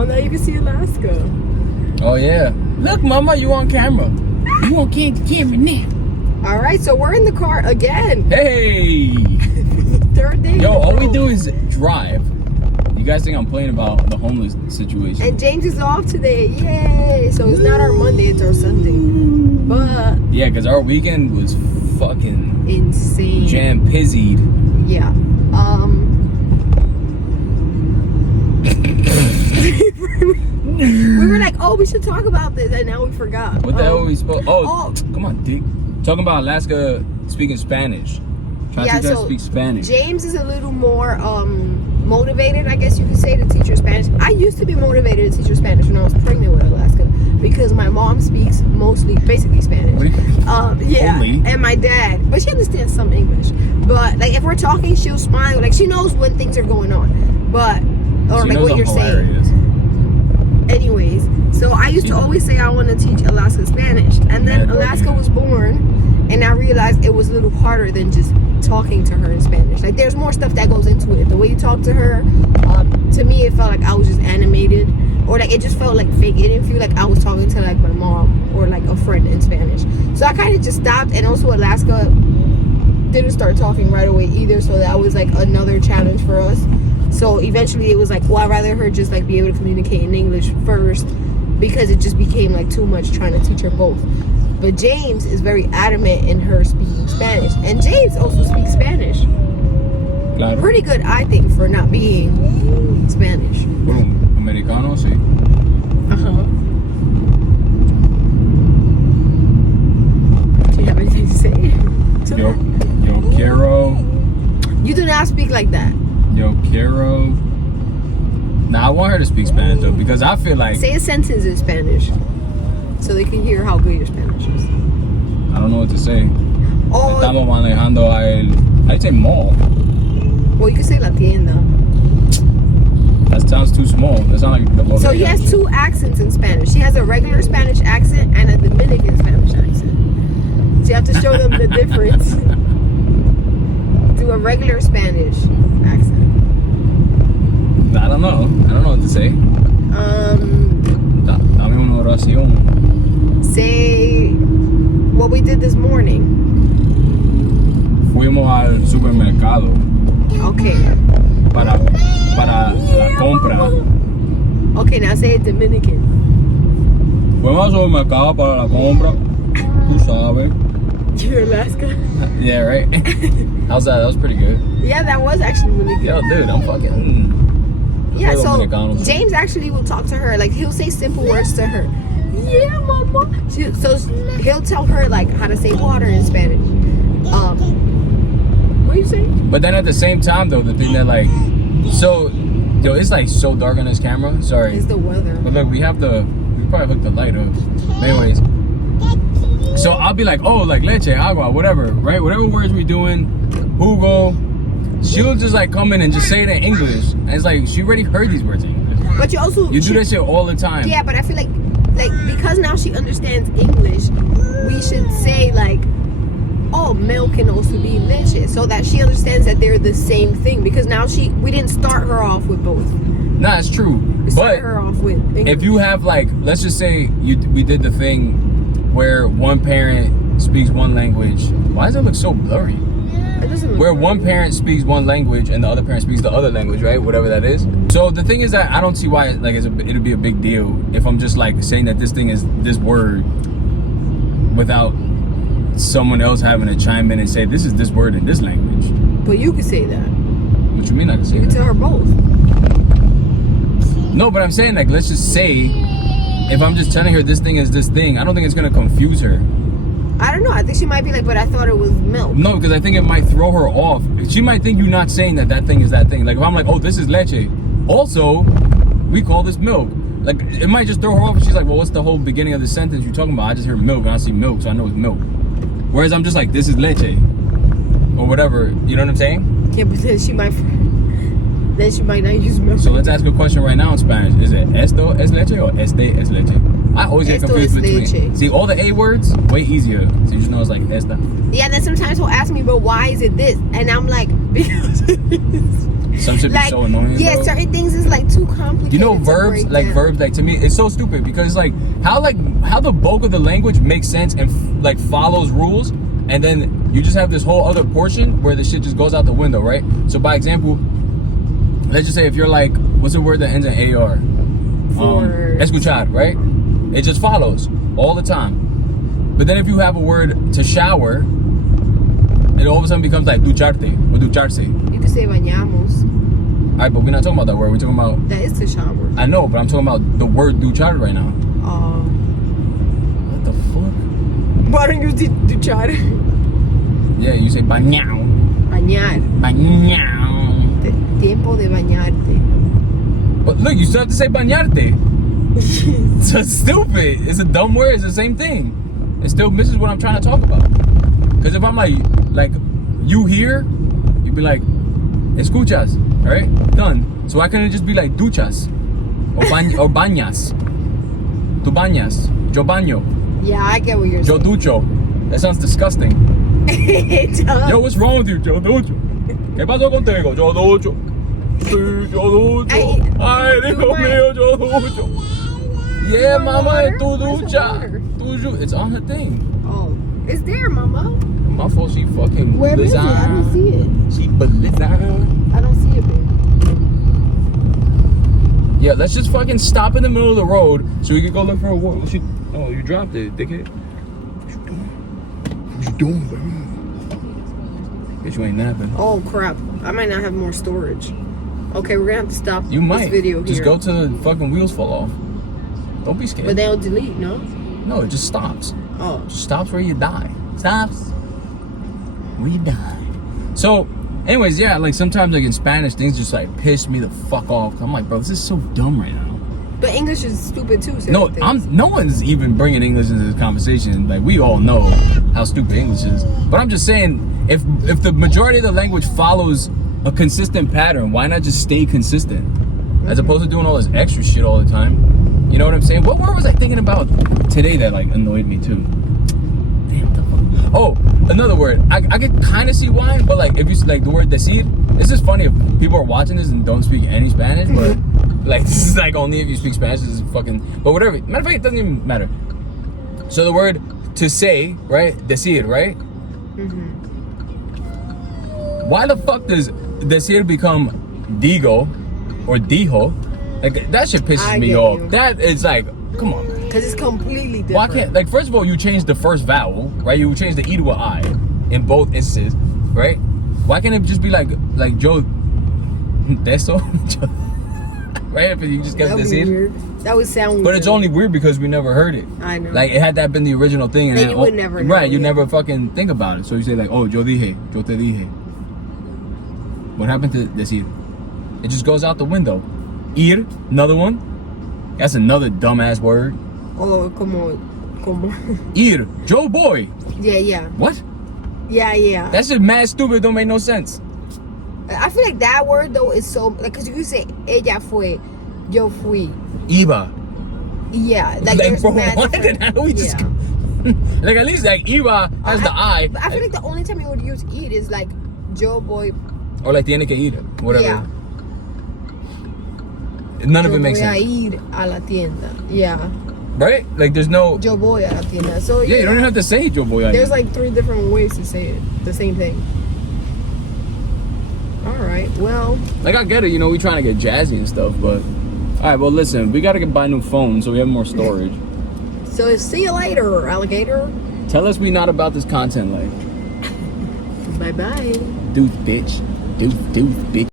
Oh, now you can see Alaska. Oh yeah. Look, Mama, you on camera. You on camera now. All right, so we're in the car again. Hey. Third day. Yo, all we do is drive. You guys think I'm playing about the homeless situation? And James is off today. Yay! So it's not our Monday, it's our Sunday. But yeah, because our weekend was fucking insane. Jam-pizzied. Yeah. We were like, oh, we should talk about this, and now we forgot. What the hell were we supposed? Oh, come on, Dick. Talking about Alaska speaking Spanish. Trying to teach her to speak Spanish. James is a little more motivated, I guess you could say, to teach her Spanish. I used to be motivated to teach her Spanish when I was pregnant with Alaska because my mom speaks basically Spanish. Yeah, Only? And my dad, but she understands some English. But like if we're talking, she'll smile. Like she knows when things are going on, or like what you're saying. Anyways, so I used to always say I want to teach Alaska Spanish, and then Alaska was born, and I realized it was a little harder than just talking to her in Spanish. Like there's more stuff that goes into it. The way you talk to her, to me it felt like I was just animated, or like it just felt like fake. It didn't feel like I was talking to like my mom or like a friend in Spanish. So I kind of just stopped, and also Alaska didn't start talking right away either, so that was like another challenge for us. So eventually it was like, well, I'd rather her just like be able to communicate in English first, because it just became like too much trying to teach her both. But James is very adamant in her speaking Spanish, and James also speaks Spanish. Claro. Pretty good, I think, for not being Spanish. Americano, sí. Do you have anything to say? Yo quiero. You do not speak like that. Yo quiero. Nah, I want her to speak Spanish though, because I feel like. Say a sentence in Spanish, so they can hear how good your Spanish is. I don't know what to say. Oh. Estamos manejando a el. I'd say mall. Well, you can say la tienda. That sounds too small. That sounds like the. So he has two accents in Spanish. He has a regular Spanish accent and a Dominican Spanish accent. So you have to show them the difference. Do a regular Spanish accent. I don't know. I don't know what to say. Dame una oración. Say what we did this morning. Fuimos al supermercado. Okay. Para la compra. Okay, now say it Dominican. Fuimos al supermercado para la compra. Tú sabes. You're Alaska. Yeah, right? How's that? That was pretty good. Yeah, that was actually really good. Yo, dude, I'm fucking. Yeah, so James actually will talk to her. Like, he'll say simple words to her. Yeah, mama. So he'll tell her, like, how to say water in Spanish. What are you saying? But then at the same time, though, the thing that, like. So, yo, it's, like, so dark on this camera. Sorry. It's the weather. But look, we probably hooked the light up. Anyways. So I'll be like, oh, like leche, agua, whatever, right? Whatever words we doing, jugo. She'll just like come in and just say it in English. And it's like, she already heard these words in English. But you do that shit all the time. Yeah, but I feel like because now she understands English, we should say like, oh, milk can also be leche, so that she understands that they're the same thing. Because now we didn't start her off with both. Nah, it's true. We started her off with English. If you have like, let's just say we did the thing where one parent speaks one language. Why does it look so blurry? It doesn't look where blurry. One parent speaks one language and the other parent speaks the other language, right? Whatever that is. So the thing is that I don't see why like it'd be a big deal if I'm just like saying that this thing is this word without someone else having to chime in and say this is this word in this language. But you could say that. What you mean I can say that? You can tell her both. No, but I'm saying like let's just say if I'm just telling her this thing is this thing, I don't think it's gonna confuse her. I don't know. I think she might be like, but I thought it was milk. No, because I think it might throw her off. She might think you're not saying that thing is that thing. Like if I'm like, oh, this is leche. Also, we call this milk. Like it might just throw her off. And she's like, well, what's the whole beginning of the sentence you're talking about? I just hear milk and I see milk, so I know it's milk. Whereas I'm just like, this is leche, or whatever. You know what I'm saying? Yeah, but then she might not use milk. So let's ask a question right now in Spanish. Is it esto es leche or este es leche? I always get confused between. Leche. See, all the A words, way easier. So you just know it's like esta. Yeah, and then sometimes he'll ask me, but why is it this? And I'm like, because it is. Some shit be Like, so annoying. yeah, bro. certain things is like too complicated. You know, to verbs, break like down. verbs, like to me, it's so stupid because how the bulk of the language makes sense and like follows rules, and then you just have this whole other portion where the shit just goes out the window, right? So by example, let's just say if you're like, what's the word that ends in AR? For Escuchar, right? It just follows all the time. But then if you have a word to shower, it all of a sudden becomes like ducharte or ducharse. you can say bañamos. Alright, but we're not talking about that word. We're talking about, That is to shower. I know, but I'm talking about the word duchar right now. What the fuck? Why don't you duchar? Yeah, you say bañao. Bañar. Bañao. Tiempo de bañarte. But look, you still have to say bañarte. It's so stupid. It's a dumb word. It's the same thing. It still misses what I'm trying to talk about. Because if I'm like, you here, you'd be like, escuchas, alright? Done. So why couldn't it just be like duchas? Or bañas? Tu bañas. Yo baño. Yeah, I get what you're Yo saying. ducho. That sounds disgusting. It does. Yo, what's wrong with you? Yo ducho. ¿Qué pasó contigo? Yo ducho. Sí, yo ducho. Ay, Dios mío, yo ducho. Yeah, want mama, water? tu Where's the ducha. water? Tuyo. It's on her thing. Oh, it's there, mama. My fault, she fucking Where is it? I don't see it. She blizzard. I don't see it, babe. Yeah, let's just fucking stop in the middle of the road so we can go look for a water. Oh, you dropped it, dickhead. What you doing, baby? Bitch, you ain't napping. Oh crap! I might not have more storage. Okay, we're gonna have to stop You might. this video Just here. go to the fucking wheels fall off. Don't be scared. But they'll delete, no? No, it just stops. Oh. Stops where you die. Stops where you die. So, anyways, yeah, like sometimes like in Spanish, things just like piss me the fuck off. I'm like, bro, this is so dumb right now. But English is stupid too. No, things. no one's even bringing English into this conversation. Like we all know how stupid English is. But I'm just saying, if the majority of the language follows a consistent pattern, why not just stay consistent? As opposed to doing all this extra shit all the time. You know what I'm saying? What word was I thinking about today that like annoyed me too? Damn, what the fuck? Oh, another word. I could kind of see why, but like if you like the word decir, it's just funny if people are watching this and don't speak any Spanish, but like this is like only if you speak Spanish. This is fucking. But whatever. Matter of fact, it doesn't even matter. So the word to say, right? Decir, right? Why the fuck does decir become digo or dijo? Like that shit pisses I me get off. you. That is like, come on, man. Because it's completely different. Why can't, like, first of all, you change the first vowel, right? You change the E to an I in both instances, right? Why can't it just be like Joe Deso? Right? If you just kept That would this be in. weird. That would sound weird. But it's only weird because we never heard it. I know. Like, it had that been the original thing. And Then then, you would never know, right, you yeah. never fucking think about it. So you say, like, oh, yo dije, yo te dije. What happened to decir? It just goes out the window. Ir, another one. That's another dumbass word. Oh, como. Ir, Joe boy. Yeah. What? Yeah. That's just mad stupid. Don't make no sense. I feel like that word though is so like because you can say ella fue, yo fui. Iba. Yeah, like there's bro, mad what? different- How do we just? Yeah. Like at least like Iba has the I. But I feel like the only time you would use eat is like yo boy. Or like tiene que ir, whatever. Yeah. None of Yo it makes voy a sense, ir a la tienda. Yeah. right? Like there's no. Yo voy a la tienda. So Yeah, you don't even have to say Joe boy. There's like 3 different ways to say it. The same thing. All right. Well. Like I get it, you know, we trying to get jazzy and stuff, but all right. Well, listen, we got to buy new phones so we have more storage. So see you later, alligator. Tell us we not about this content life. Bye bye. Dude, bitch. Dude, bitch.